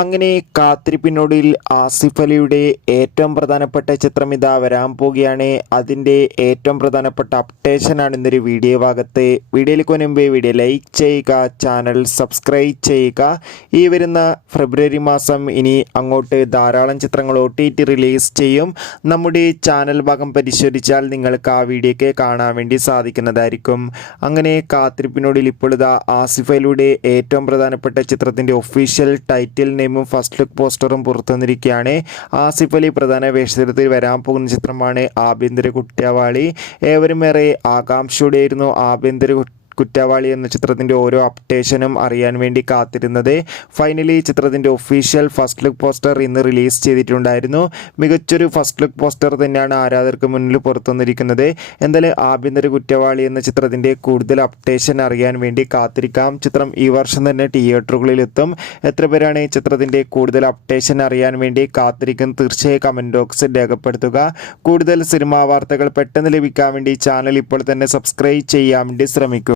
അങ്ങനെ കാത്തിരിപ്പിനൊടുവിൽ ആസിഫ് അലിയുടെ ഏറ്റവും പ്രധാനപ്പെട്ട ചിത്രം ഇതാ വരാൻ പോവുകയാണ്. അതിൻ്റെ ഏറ്റവും പ്രധാനപ്പെട്ട അപ്ഡേഷനാണ് ഇന്നൊരു വീഡിയോ ഭാഗത്ത്. വീഡിയോയിലേക്ക് മുൻപ് വീഡിയോ ലൈക്ക് ചെയ്യുക, ചാനൽ സബ്സ്ക്രൈബ് ചെയ്യുക. ഈ വരുന്ന ഫെബ്രുവരി മാസം ഇനി അങ്ങോട്ട് ധാരാളം ചിത്രങ്ങൾ OTT റിലീസ് ചെയ്യും. നമ്മുടെ ചാനൽ ഭാഗം പരിശോധിച്ചാൽ നിങ്ങൾക്ക് ആ വീഡിയോയ്ക്ക് കാണാൻ വേണ്ടി സാധിക്കുന്നതായിരിക്കും. അങ്ങനെ കാത്തിരിപ്പിനൊടുവിൽ ഇപ്പോൾ ഇതാ ആസിഫ് അലിയുടെ ഏറ്റവും പ്രധാനപ്പെട്ട ചിത്രത്തിൻ്റെ ഒഫീഷ്യൽ ടൈറ്റിൽ നെയിമും ഫസ്റ്റ് ലുക്ക് പോസ്റ്ററും പുറത്തുവന്നിരിക്കുകയാണ്. ആസിഫ് അലി പ്രധാന വേഷത്തിൽ വരാൻ പോകുന്ന ചിത്രമാണ് ആഭ്യന്തര കുറ്റവാളി. ഏവരും ഏറെ ആകാംക്ഷയോടെയായിരുന്നു ആഭ്യന്തര കുറ്റവാളി എന്ന ചിത്രത്തിൻ്റെ ഓരോ അപ്ഡേഷനും അറിയാൻ വേണ്ടി കാത്തിരുന്നത്. ഫൈനലി ചിത്രത്തിൻ്റെ ഒഫീഷ്യൽ ഫസ്റ്റ് ലുക്ക് പോസ്റ്റർ ഇന്ന് റിലീസ് ചെയ്തിട്ടുണ്ടായിരുന്നു. മികച്ചൊരു ഫസ്റ്റ് ലുക്ക് പോസ്റ്റർ തന്നെയാണ് ആരാധകർക്ക് മുന്നിൽ പുറത്തുവന്നിരിക്കുന്നത്. എന്തായാലും ആഭ്യന്തര കുറ്റവാളി എന്ന ചിത്രത്തിൻ്റെ കൂടുതൽ അപ്ഡേഷൻ അറിയാൻ വേണ്ടി കാത്തിരിക്കാം. ചിത്രം ഈ വർഷം തന്നെ തിയേറ്ററുകളിലെത്തും. എത്ര പേരാണ് ഈ ചിത്രത്തിൻ്റെ കൂടുതൽ അപ്ഡേഷൻ അറിയാൻ വേണ്ടി കാത്തിരിക്കുന്നത്? തീർച്ചയായും കമൻറ്റ് ബോക്സിൽ രേഖപ്പെടുത്തുക. കൂടുതൽ സിനിമാ വാർത്തകൾ പെട്ടെന്ന് ലഭിക്കാൻ വേണ്ടി ചാനൽ ഇപ്പോൾ തന്നെ സബ്സ്ക്രൈബ് ചെയ്യാൻ വേണ്ടി ശ്രമിക്കുക.